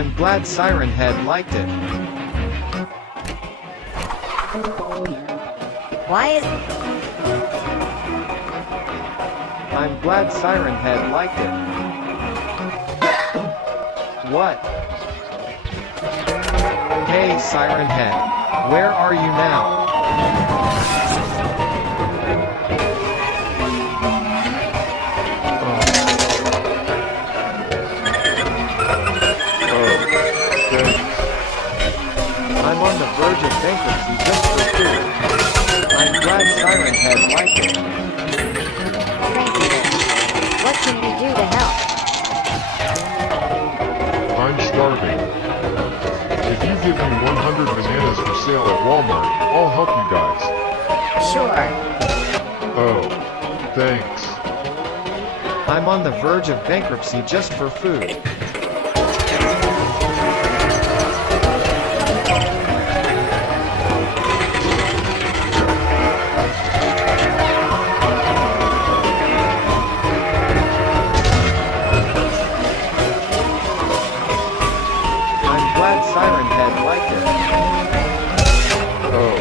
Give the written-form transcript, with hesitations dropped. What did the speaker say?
I'm glad Siren Head liked it. Why is... I'm glad Siren Head liked it. What? Hey Siren Head. Where are you now? I'm on the verge of bankruptcy just for food. I'm glad Siren Head liked it. Thank you. What can we do to help? I'm starving. If you give me 100 bananas for sale at Walmart, I'll help you guys. Sure. Oh, thanks. I'm on the verge of bankruptcy just for food. I'm glad Siren Head liked it. Oh,